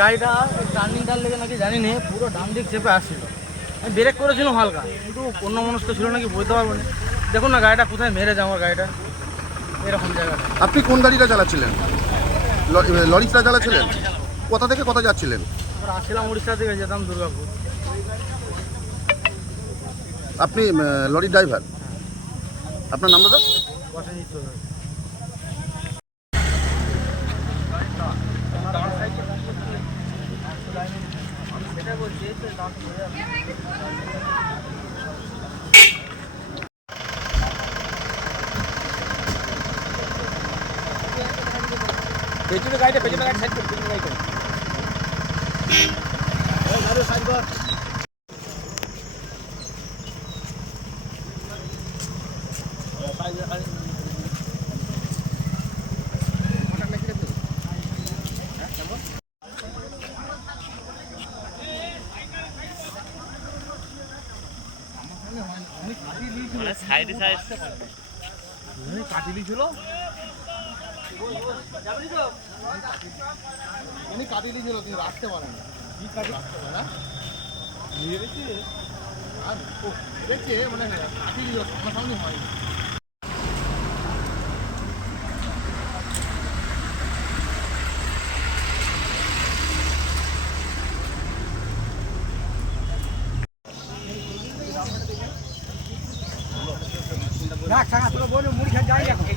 গাড়িটা টার্নিংটার লেগে নাকি জানি না পুরো ডান দিক চেপে আসছিল। আমি ব্রেক করেছিলাম হালকা কিন্তু অন্য মনস্ক ছিল নাকি বলতে পারব না। দেখুন না গাড়িটা কোথায় মেরেছে আমার গাড়িটা এরকম জায়গাটা। আপনি কোন গাড়িটা চালাচ্ছিলেন? লরিটা চালাচ্ছিলেন? কোথা থেকে কোথা যাচ্ছিলেন? আমরা আসছিলাম উড়িষ্যা থেকে যেতাম দুর্গাপুর। আপনি লরির ড্রাইভার আপনার নাম দাদা? চলে বলছি এই তো দাঁত পড়ে যাবে। পেছনে গাড়িটা পেছনে গাড়ি সাইড কর পেছনে গাড়ি কর উনি কাটিয়ে দিয়েছিল তুমি রাখতে পারেন কি কাটিয়ে আর ও দেখছে মানে কাটিয়ে দিল সামনাসামনি হয়নি। রাখ সারা তোর বোন মুড়ি খেয়ে ನಾಲ್ಕು ಸಾಕು ಮೂರು ಸಲ ಜಾಯಿ ಹಾಕಿ